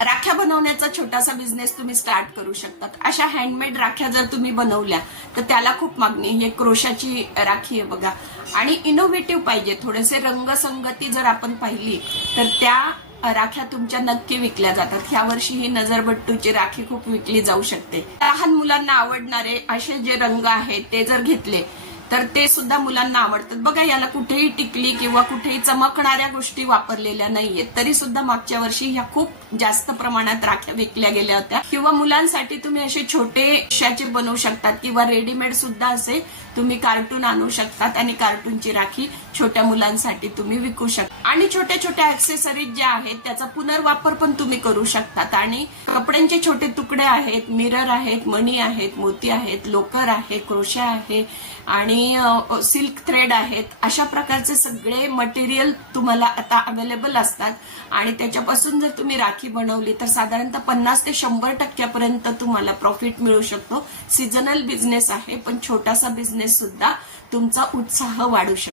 राख्या बनवण्याचा छोटासा बिझनेस तुम्ही स्टार्ट करू शकतात. अशा हँडमेड राख्या जर तुम्ही बनवल्या तर त्याला खूप मागणी. हे क्रोशाची राखी आहे बघा. आणि इनोव्हेटिव्ह पाहिजे, थोडेसे रंगसंगती जर आपण पाहिली तर त्या राख्या तुमच्या नक्की विकल्या जातात. यावर्षी ही नजरबट्टूची राखी खूप विकली जाऊ शकते. लहान मुलांना आवडणारे असे जे रंग आहेत ते जर घेतले तर ते सुद्धा मुलांना आवडतात. बघा, याला कुठेही टिकली किंवा कुठेही चमकणाऱ्या गोष्टी वापरलेल्या नाहीयेत, तरी सुद्धा मागच्या वर्षी ह्या खूप जास्त प्रमाणात राख्या विकल्या गेल्या होत्या. किंवा मुलांसाठी तुम्ही असे छोटे शाचे बनवू शकतात किंवा रेडीमेड सुद्धा असे तुम्ही कार्टून आणू शकतात आणि कार्टूनची राखी छोट्या मुलांसाठी तुम्ही विकू शकता. आणि छोट्या छोट्या ऍक्सेसरीज ज्या आहेत त्याचा पुनर्वापर पण तुम्ही करू शकतात. आणि कपड्यांचे छोटे तुकडे आहेत, मिरर आहेत, मणी आहेत, मोती आहेत, लोकर आहे, क्रोशा आहे आणि सिल्क थ्रेड आहेत. अशा प्रकारचे सगळे मटेरियल तुम्हाला आता अवेलेबल असतात आणि त्याच्यापासून जर तुम्ही राखी बनवली तर साधारणतः 50 ते 100% तुम्हाला प्रॉफिट मिळू शकतो. सीझनल बिझनेस आहे, पण छोटासा बिझनेस सुद्धा तुमचा उत्साह वाढू शकतो.